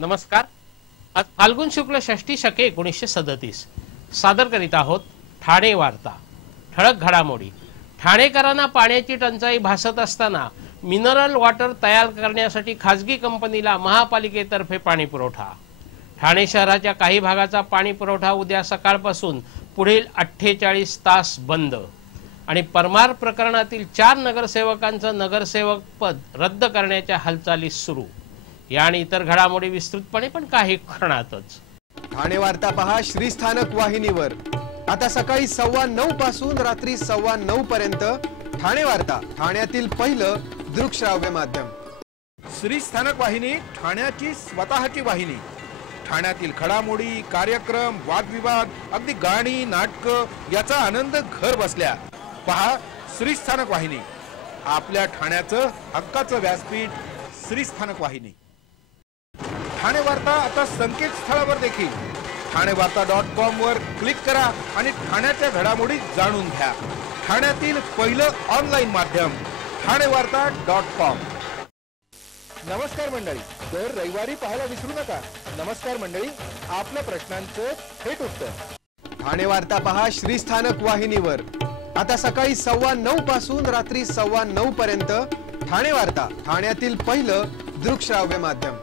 नमस्कार। आज फाल्गुन शुक्ल षष्ठी शके 1937 सादर करीत आहोत ठाणे वार्ता। ठळक घडामोडी। ठाणेकरांना पाण्याची टंचाई भासत असताना मिनरल वॉटर तयार करण्यासाठी खासगी कंपनीला महापालिकेतर्फे पाणी पुरवठा। ठाणे शहराच्या काही भागाचा पाणी पुरवठा उद्या सकाळपासून पुढील 48 तास बंद। आणि परमार प्रकरणातील 4 नगरसेवकांचं नगरसेवक पद रद्द करण्याच्या हालचाली सुरू। या आणि इतर घडामोडी विस्तृतपणे पण काही क्षणातच। ठाणे वार्ता पहा श्रीस्थानक वाहिनीवर। आता सकाळी 9:15 पासून रात्री 9:15 पर्यंत ठाणे वार्ता, ठाण्यातील पहिलं दृकश्राव्य माध्यम। श्रीस्थानक वाहिनी ठाण्याची स्वतःची वाहिनी। ठाण्यातील घडामोडी, कार्यक्रम, वादविवाद, अगदी गाणी, नाटक याचा आनंद घर बसल्या पहा श्रीस्थानक वाहिनी। आपल्या ठाण्याचं हक्काचं व्यासपीठ श्रीस्थानक वाहिनी। ठाणे वार्ता आता संकेतस्थळावर देखील ठाणेवार्ता.com वर क्लिक करा आणि ठाण्याच्या घडामोडी जाणून घ्या। ठाण्यातील पहिलं ऑनलाईन माध्यम ठाणेवार्ता.com। नमस्कार मंडळी, दर रविवारी पाहायला विसरू नका। नमस्कार मंडळी, आपल्या प्रश्नांचं थेट उत्तर। ठाणे वार्ता पहा श्रीस्थानक वाहिनीवर। आता सकाळी 9:15 पासून रात्री 9:15 पर्यंत ठाणे वार्ता, ठाण्यातील पहिलं दृकश्राव्य माध्यम।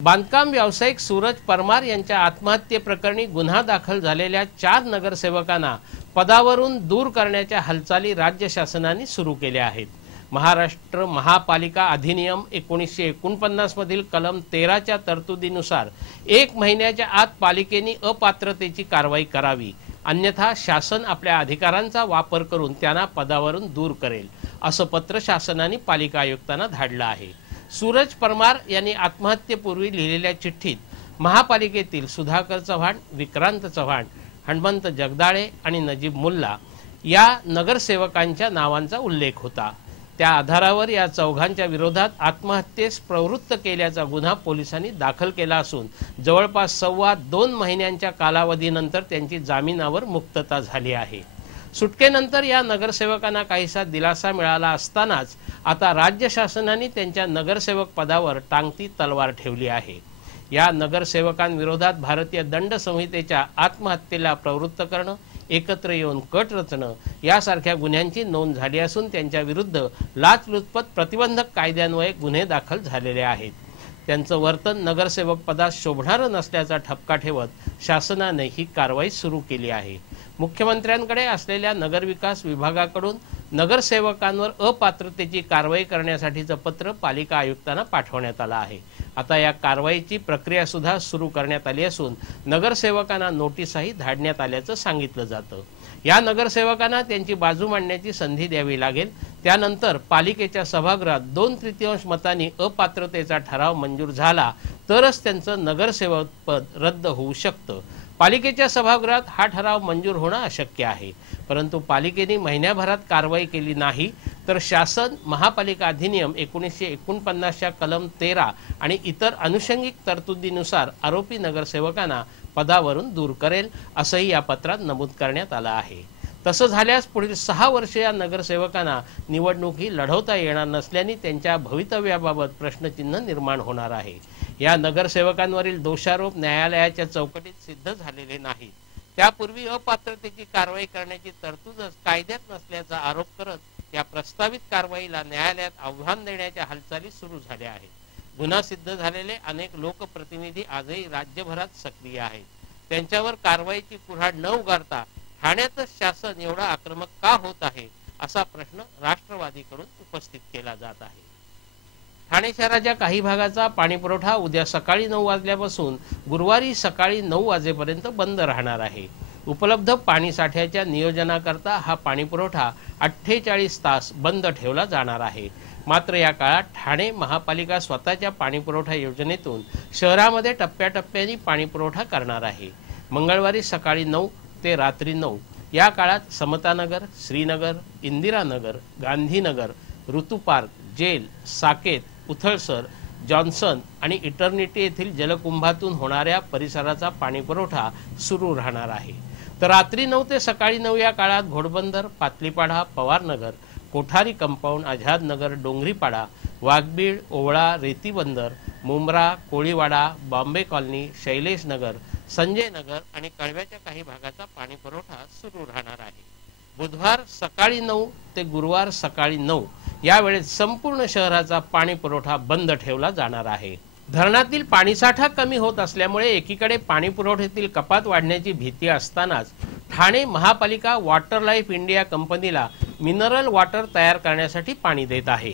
बांधकाम व्यावसायिक सूरज परमार यांच्या आत्महत्येप्रकरणी गुन्हा दाखल झालेल्या 4 नगरसेवकांना पदावरून दूर करण्याच्या हालचाली राज्य शासनाने सुरू केल्या आहेत। महाराष्ट्र महापालिका अधिनियम 1949 मधील कलम 13 च्या तरतुदीनुसार 1 महिन्याच्या आत पालिकेने अपात्रतेची कारवाई करावी, अन्यथा शासन आपल्या अधिकारांचा वापर करून त्यांना पदावरून दूर करेल, असं पत्र शासनाने पालिका आयुक्तांना धाडलं आहे। सूरज परमार यांनी आत्महत्येपूर्वी लिहिलेल्या चिठ्ठीत महापालिकेतील सुधाकर चव्हाण, विक्रांत चव्हाण, हनुमंत जगदाळे आणि नजीब मुल्ला या नगरसेवकांच्या नावांचा उल्लेख होता। त्या आधारावर या चौघांच्या विरोधात आत्महत्येस प्रवृत्त केल्याचा गुन्हा पोलिसांनी दाखल केला असून जवळपास 2.25 महिन्यांच्या कालावधीनंतर त्यांची जामिनावर मुक्तता झाली आहे। सुटकेनंतर या नगरसेवकांना काहीसा दिलासा मिळाला असतानाच आता राज्य शासनाने त्यांच्या नगरसेवक पदावर टांगती तलवार ठेवली आहे। या नगरसेवकांविरोधात भारतीय दंड संहितेच्या आत्महत्येला प्रवृत्त करणं, एकत्र येऊन कट रचणं यासारख्या गुन्ह्यांची नोंद झाली असून त्यांच्या विरुद्ध लाचलुचपत प्रतिबंधक कायद्यान्वये गुन्हे दाखल झालेले आहेत। त्यांचं वर्तन नगरसेवक पदास शोभणारं नसल्याचा ठपका ठेवत शासनाने ही कारवाई सुरू केली आहे। मुख्यमंत्र्यांकडे असलेल्या नगरविकास विभागाकडून नगरसेवकांवर अपात्रतेची कारवाई करण्यासाठीचं पत्र पालिका आयुक्तांना पाठवण्यात आलं आहे। आता या कारवाईची प्रक्रिया सुद्धा सुरू करण्यात आली असून नगरसेवकांना नोटीसही धाडण्यात आल्याचं सांगितलं जातं। या नगरसेवकांना त्यांची बाजू मांडण्याची संधी द्यावी लागेल। त्यानंतर पालिकेच्या सभागृहात 2/3 मतांनी अपात्रतेचा ठराव मंजूर झाला तरच त्यांचं नगरसेवक पद रद्द होऊ शकतं। पालिकेच्या सभागृहात हा ठराव मंजूर होणं अशक्य आहे, परंतु पालिकेने महिन्याभरात कारवाई केली नाही तर शासन महापालिका अधिनियम 1949 च्या कलम 13 आणि इतर अनुषंगिक तरतुदीनुसार आरोपी नगरसेवकांना पदावरून दूर करेल, असंही या पत्रात नमूद करण्यात आलं आहे। तसं झाल्यास पुढील 6 वर्ष या नगरसेवकांना निवडणूकही लढवता येणार नसल्याने त्यांच्या भवितव्याबाबत प्रश्नचिन्ह निर्माण होणार आहे। या नगरसेवकांवरील दोषारोप न्यायालयाच्या चौकटीत सिद्ध झालेले नाहीत। त्यापूर्वी अपात्रतेची कारवाई करण्याची तरतूदच कायद्यात नसल्याचा आरोप करत या प्रस्तावित कारवाईला न्यायालयात आव्हान देण्याच्या हालचाली सुरू झाल्या आहेत। गुन्हा सिद्ध झालेले अनेक लोकप्रतिनिधी आजही राज्यभरात सक्रिय आहेत। त्यांच्यावर कारवाईची कुऱ्हाड न उगारता ठाण्यातच शासन एवढा आक्रमक का होत आहे, असा प्रश्न राष्ट्रवादीकडून उपस्थित केला जात आहे। ठाणे शहराच्या काही भागाचा पाणीपुरवठा उद्या सकाळी 9 वाजल्यापासून गुरुवारी सकाळी 9 वाजेपर्यंत बंद राहणार आहे। उपलब्ध पाणी साठ्याच्या नियोजनाकरता हा पाणीपुरवठा 48 तास बंद ठेवला जाणार आहे। मात्र या काळात ठाणे महापालिका स्वतःच्या पाणीपुरवठा योजनेतून शहरामध्ये टप्प्याटप्प्याने पाणीपुरवठा करणार आहे। मंगळवारी सकाळी 9 ते रात्री 9 या काळात समतानगर, श्रीनगर, इंदिरानगर, गांधीनगर, ऋतू park, gel, Saket, Uthalsar, Johnson आणि इटर्निटी येथील जलकुंभातून होणाऱ्या परिसराचा पाणीपुरवठा सुरू राहणार आहे। तर रात्री 9 ते सकाळी 9 या काळात घोडबंदर, पातलीपाडा, पवारनगर, कोठारी कंपाऊंड, आझादनगर, डोंगरीपाडा, वाघबीड, ओवळा, रेती बंदर, मुंब्रा, कोळीवाडा, बॉम्बे कॉलनी, शैलेश नगर, संजय नगर आणि कळव्याच्या काही भागाचा पाणी पुरवठा सुरू राहणार आहे। बुधवार सकाळी 9 ते गुरुवार सकाळी 9 या वेळेत संपूर्ण शहराचा पाणी पुरवठा बंद ठेवला जाणार आहे। धरणातील पाणीसाठा कमी होत असल्यामुळे एकीकडे पाणी पुरवठ्यातील कपात वाढण्याची भीती असतानाच ठाणे महापालिका वॉटर लाईफ इंडिया कंपनीला मिनरल वॉटर तयार करण्यासाठी पाणी देत आहे।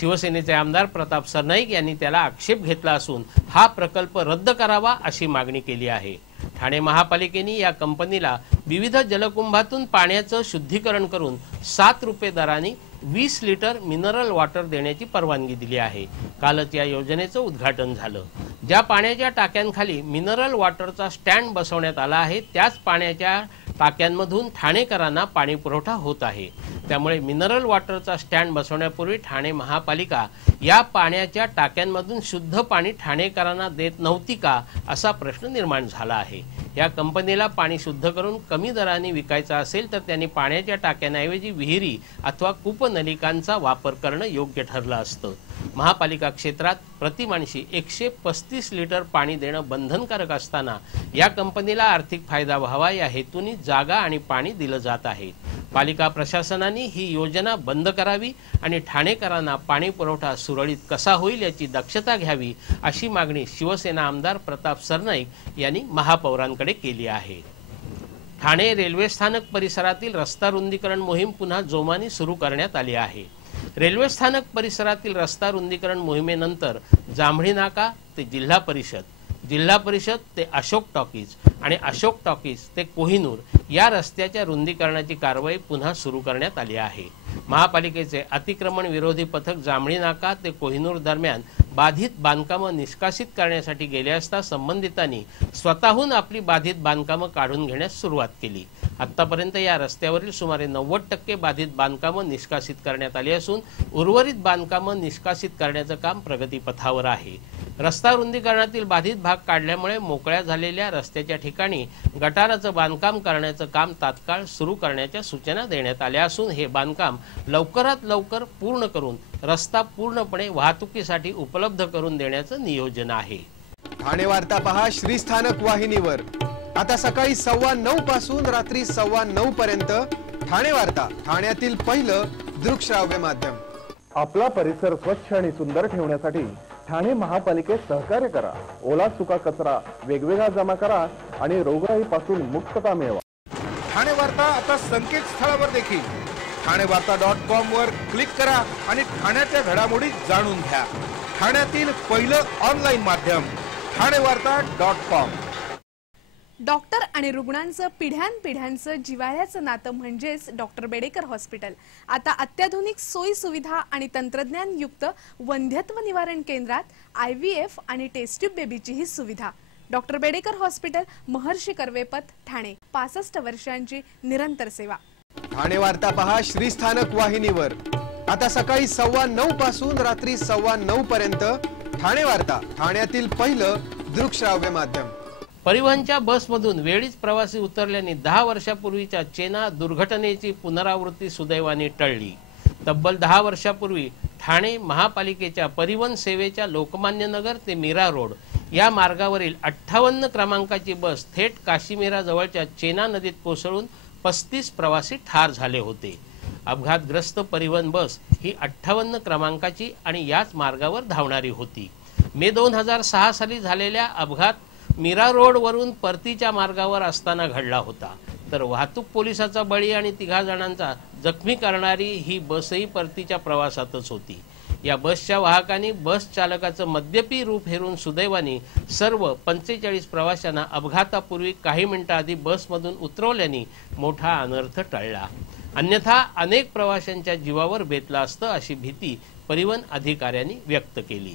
शिवसेनेचे आमदार प्रताप सरनाईक यांनी त्याला आक्षेप घेतला असून हा प्रकल्प रद्द करावा अशी मागणी केली आहे। ठाणे महापालिकेने या कंपनीला विविध जलकुंभातून पाण्याचं शुद्धीकरण करून 7 रुपये दराने 20 लिटर मिनरल वॉटर देण्याची परवानगी दिली आहे। कालच या योजनेचं उद्घाटन झालं। ज्या पाण्याच्या टाक्यांखाली मिनरल वॉटरचा स्टँड बसवण्यात आला आहे त्याच पाण्याच्या टाक्यांमधून ठाणेकरांना पाणी पुरवठा होत आहे। त्यामुळे मिनरल वॉटरचा स्टँड बसवण्यापूर्वी ठाणे महापालिका या पाण्याच्या टाक्यांमधून शुद्ध पाणी ठाणेकरांना देत नव्हती का असा प्रश्न निर्माण झाला आहे। या कंपनीला पाणी शुद्ध करून कमी दराने विकायचं असेल तर त्यांनी पाण्याच्या टाक्यांऐवजी विहिरी अथवा कूपनलिकांचा वापर करणं योग्य ठरलं असतं। महापालिका क्षेत्रात प्रतिमानशी 135 लिटर पाणी देणं बंधनकारक असताना या कंपनीला आर्थिक फायदा व्हावा या हेतूने जागा आणि पाणी दिलं जात आहे। पालिका प्रशासनाने ही योजना बंद करावी आणि ठाणेकरांना पाणी पुरवठा सुरळीत कसा होईल याची दक्षता घ्यावी अशी मागणी शिवसेना आमदार प्रताप सरनाईक यांनी महापौरांकडे केली आहे। ठाणे रेल्वे स्थानक परिसरातील रस्ता रुंदीकरण मोहीम पुन्हा जोमाने सुरू करण्यात आली आहे। रेल्वे स्थानक परिसरातील रस्ता रुंदीकरण मोहिमेनंतर जांभळी नाका ते जिल्हा परिषद ते अशोक टॉकीज आणि अशोक टॉकीज ते कोहिनूर या रस्त्याच्या रुंदीकरणाची कारवाई पुन्हा सुरू करण्यात आली आहे। महापालिकेचे अतिक्रमण विरोधी पथक जांभळी नाका ते कोहिनूर दरम्यान बाधित बांधकामं निष्कासित करण्यासाठी गेले असता संबंधितांनी स्वतःहून आपली बाधित बांधकामं काढून घेण्यास सुरुवात केली। आतापर्यंत या रस्त्यावरील सुमारे 90% बाधित बांधकामं निष्कासित करण्यात आली असून उर्वरित बांधकामं निष्कासित करण्याचं काम प्रगतीपथावर आहे। रस्ता रुंदीकरणातील बाधित भाग काढल्यामुळे मोकळ्या झालेल्या रस्त्याच्या ठिकाणी गटाराचं बांधकाम करण्याचं काम तात्काळ सुरू करण्याच्या सूचना देण्यात आल्या असून हे बांधकाम लवकरात लवकर पूर्ण करून रस्ता पूर्णपणे वाहतुकीसाठी उपलब्ध करून देण्याचं नियोजन आहे। ठाणे वार्ता पहा श्रीस्थानक वाहिनीवर आता सकाळी 9:15 पासून रात्री 9:15 पर्यंत ठाणे वार्ता, ठाण्यातील पहिलं दृकश्राव्य माध्यम। आपला परिसर स्वच्छ आणि सुंदर ठेवण्यासाठी ठाणे महापालिकेत सहकार्य करा। ओला सुका कचरा वेगवेगळा जमा करा आणि रोगराईपासून मुक्तता मिळवा। ठाणे वार्ता आता संकेतस्थळावर देखील ठाणेवार्ता.com वर क्लिक करा आणि ठाण्याच्या घडामोडी जाणून घ्या। ठाण्यातील पहिलं ऑनलाईन माध्यम ठाणेवार्ता.com। डॉक्टर आणि रुग्णांचं पिढ्यानपिढ्यांचं जिव्हाळ्याचं नातं म्हणजेच डॉक्टर बेडेकर हॉस्पिटल आता अत्याधुनिक सोयी सुविधा आणि तंत्रज्ञान युक्त वंध्यत्व निवारण केंद्रात IVF आणि टेस्ट ट्यूब बेबीची ही सुविधा। डॉक्टर बेडेकर हॉस्पिटल, महर्षी कर्वेपथ, ठाणे। 65 वर्षांची निरंतर सेवा। ठाणे वार्ता पहा श्रीस्थानक वाहिनीवर आता सकाळी 9:15 पासून रात्री 9:15 पर्यंत ठाणे वार्ता, ठाण्यातील पहिलं दृकश्राव्य माध्यम। परिवहनच्या बसमधून वेळीच प्रवासी उतरल्याने 10 वर्षापूर्वीच्या चेना दुर्घटनेची पुनरावृत्ती सुदैवाने टळली। तब्बल 10 वर्षापूर्वी ठाणे महापालिकेच्या परिवहन सेवेच्या लोकमान्य नगर ते मीरा रोड या मार्गावरील 58 क्रमांकाची बस थेट काशीमीरा जवळच्या चेना नदीत कोसळून 35 प्रवासी ठार झाले होते। अपघातग्रस्त परिवहन बस ही 58 क्रमांकाची आणि याच मार्गावर धावणारी होती। मे 2006 साली झालेल्या अपघात मीरा रोड वरून परतीच्या मार्गावर असताना घडला होता, तर वाहतूक पोलिसाचा बळी आणि 3 जणांचा जखमी करणारी ही बसही परतीच्या प्रवासातच होती। या बसच्या वाहकांनी बस चालकाचं मद्यपी रूप हेरून सुदैवाने सर्व 45 प्रवाशांना अपघातापूर्वी काही मिनिटं आधी बसमधून उतरवल्याने मोठा अनर्थ टळला। अन्यथा अनेक प्रवाशांच्या जीवावर बेतला असतं अशी भीती परिवहन अधिकाऱ्यांनी व्यक्त केली।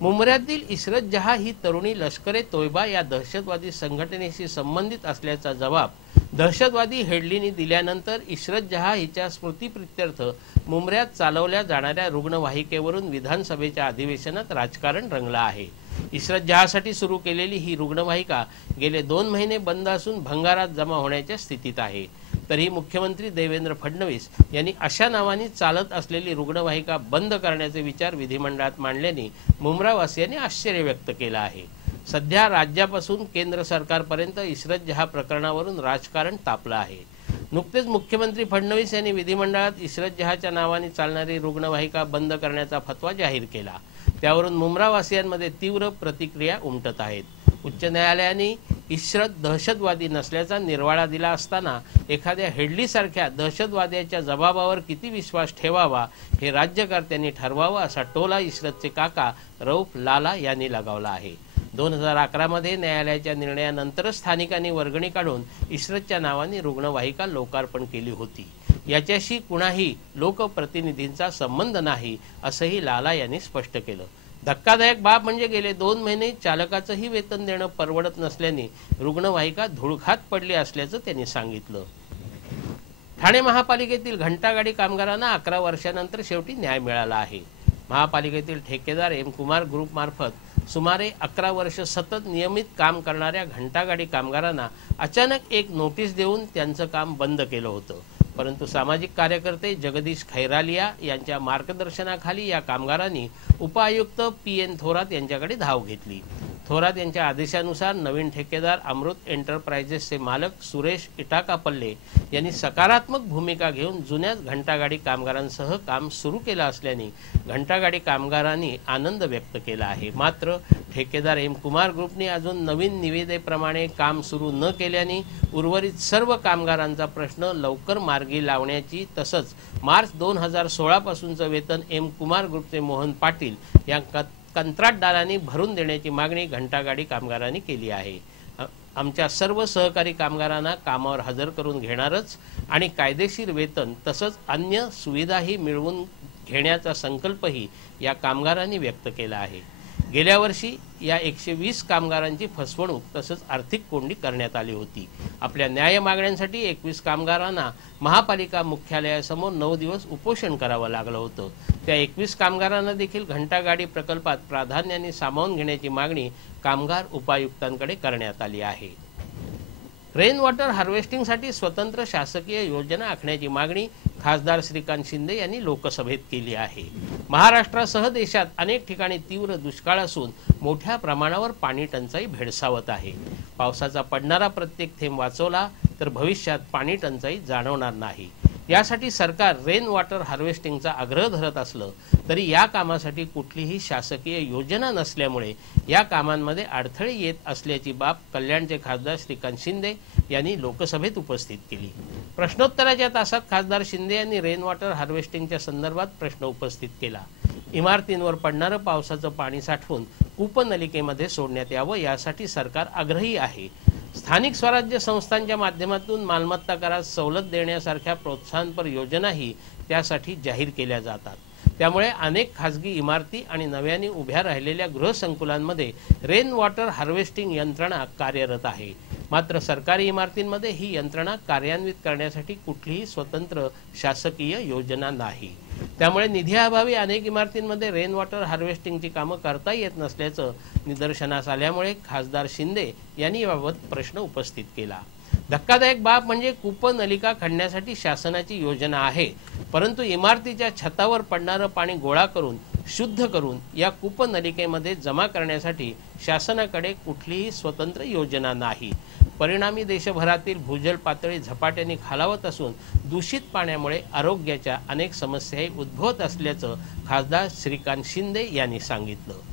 मुंब्र्यातील इशरत जहा ही तरुणी लष्करे तोयबा या दहशतवादी संघटनेशी संबंधित असल्याचा जबाब दहशतवादी हेडलीने दिल्यानंतर इशरत जहा हिच्या स्मृतीप्रित्यर्थ मुंब्र्यात चालवल्या जाणाऱ्या रुग्णवाहिकेवरून विधानसभेच्या अधिवेशनात राजकारण रंगलं आहे। इशरत जहासाठी सुरू केलेली ही रुग्णवाहिका गेले 2 महिने बंद असून भंगारात जमा होण्याच्या स्थितीत आहे। तरीही मुख्यमंत्री देवेंद्र फडणवीस यांनी अशा नावाने चालत असलेली रुग्णवाहिका बंद करण्याचे विचार विधिमंडळात मांडल्याने मुंब्रावासियांनी आश्चर्य व्यक्त केलं आहे। सध्या राज्यापासून केंद्र सरकारपर्यंत इशरत जहां प्रकरणावरून राजकारण तापलं आहे। नुकतेच मुख्यमंत्री फडणवीस यांनी विधिमंडळात इशरत जहांच्या नावाने चालणारी रुग्णवाहिका बंद करण्याचा फतवा जाहीर केला। त्यावरून मुंब्रावासियांमध्ये तीव्र प्रतिक्रिया उमटत आहेत। उच्च न्यायालयाने इशरत दहशतवादी नसल्याचा निर्वाळा दिला असताना एखाद्या हेडलीसारख्या दहशतवाद्याच्या जबाबावर किती विश्वास ठेवावा हे राज्यकर्त्यांनी ठरवावं असा टोला इशरतचे काका रऊफ लाला यांनी लगावला आहे। 2011 मध्ये न्यायालयाच्या निर्णयानंतर स्थानिकांनी वर्गणी काढून इशरतच्या नावाने रुग्णवाहिका लोकार्पण केली होती। याच्याशी कुणाही लोकप्रतिनिधींचा संबंध नाही असंही लाला यांनी स्पष्ट केलं। धक्कादायक बाब म्हणजे गेले 2 महिने चालकाचंही वेतन देणं परवडत नसल्याने रुग्णवाहिका धुळखात पडली असल्याचं त्यांनी सांगितलं। ठाणे महापालिकेतील घंटागाडी कामगारांना 11 वर्षांनंतर शेवटी न्याय मिळाला आहे। महापालिकेतील ठेकेदार एम कुमार ग्रुप मार्फत सुमारे 11 वर्ष सतत नियमित काम करणाऱ्या घंटागाडी कामगारांना अचानक एक नोटीस देऊन त्यांचं काम बंद केलं होतं। परंतु सामाजिक कार्यकर्ते जगदीश खैरालिया यांच्या मार्गदर्शनाखाली या कामगारांनी उपायुक्त PN थोरात यांच्याकडे धाव घेतली। थोरात यांच्या आदेशानुसार नवीन ठेकेदार अमृत एंटरप्राइजेसचे मालक सुरेश इटाकापल्ले यांनी सकारात्मक भूमिका घेऊन जुन्याच घंटागाडी कामगारांसह काम सुरू केलं असल्याने घंटागाडी कामगारांनी आनंद व्यक्त केला आहे। मात्र ठेकेदार एम कुमार ग्रुपने अजून नवीन निविदेप्रमाणे काम सुरू न केल्याने उर्वरित सर्व कामगारांचा प्रश्न लवकर मार्गी लावण्याची तसंच मार्च 2016 पासूनचं वेतन एम कुमार ग्रुपचे मोहन पाटील या कंत्राटदारांनी भरून देण्याची मागणी घंटागाडी कामगारांनी केली आहे। आमच्या सर्व सहकारी कामगारांना कामावर हजर करून घेणारच आणि कायदेशीर वेतन तसंच अन्य सुविधाही मिळवून घेण्याचा संकल्पही या कामगारांनी व्यक्त केला आहे। गेल्या वर्षी या 120 कामगारांची फसवणूक तसंच आर्थिक कोंडी करण्यात आली होती। आपल्या न्याय मागण्यांसाठी 21 कामगारांना महापालिका मुख्यालयासमोर 9 दिवस उपोषण करावं लागलं होतं। त्या 21 कामगारांना देखील घंटागाडी प्रकल्पात प्राधान्याने सामावून घेण्याची मागणी कामगार उपायुक्तांकडे करण्यात आली आहे। रेन वॉटर हार्वेस्टिंगसाठी स्वतंत्र शासकीय योजना आखण्याची मागणी खासदार श्रीकांत शिंदे यांनी लोकसभेत केली आहे। महाराष्ट्रासह देशात अनेक ठिकाणी तीव्र दुष्काळ असून मोठ्या प्रमाणावर पाणी टंचाई भेडसावत आहे। पावसाचा पडणारा प्रत्येक थेंब वाचवला तर भविष्यात पाणी टंचाई जाणवणार नाही। यासाठी सरकार रेन वॉटर हार्वेस्टिंगचा आग्रह धरत असलं तरी या कामासाठी कुठलीही शासकीय योजना नसल्यामुळे या कामांमध्ये अडथळे येत असल्याची बाब कल्याणचे खासदार श्रीकांत शिंदे यांनी लोकसभेत उपस्थित केली। प्रश्नोत्तराच्या तासात खासदार शिंदे यांनी रेन वॉटर हार्वेस्टिंगच्या संदर्भात प्रश्न उपस्थित केला। इमारतींवर पडणारं पावसाचं पाणी साठवून कूपनलिकेमध्ये सोडण्यात यावं यासाठी सरकार आग्रही आहे। स्थानिक स्वराज्य संस्थांच्या माध्यमातून मालमत्ता करात सवलत देण्यासारख्या प्रोत्साहनपर योजनाही त्यासाठी जाहीर केल्या जातात। त्यामुळे अनेक खासगी इमारती आणि नव्याने उभ्या राहिलेल्या गृहसंकुलांमध्ये रेन वॉटर हार्वेस्टिंग यंत्रणा कार्यरत आहे। मात्र सरकारी इमारतींमध्ये ही यंत्रणा कार्यान्वित करण्यासाठी कुठलीही स्वतंत्र शासकीय योजना नाही। त्यामुळे निधीअभावी अनेक इमारतींमध्ये रेन वॉटर हार्वेस्टिंगची कामं करता येत नसल्याचं निदर्शनास आल्यामुळे खासदार शिंदे यांनी याबाबत प्रश्न उपस्थित केला। धक्कादायक बाब म्हणजे कूपनलिका खणण्यासाठी शासनाची योजना आहे, परंतु इमारतीच्या छतावर पडणारं पाणी गोळा करून शुद्ध करून या कूपनलिकेमध्ये जमा करण्यासाठी शासनाकडे कुठलीही स्वतंत्र योजना नाही। परिणामी देशभरातील भूजल पातळी झपाट्याने खालावत असून दूषित पाण्यामुळे आरोग्याच्या अनेक समस्याही उद्भवत असल्याचं खासदार श्रीकांत शिंदे यांनी सांगितलं।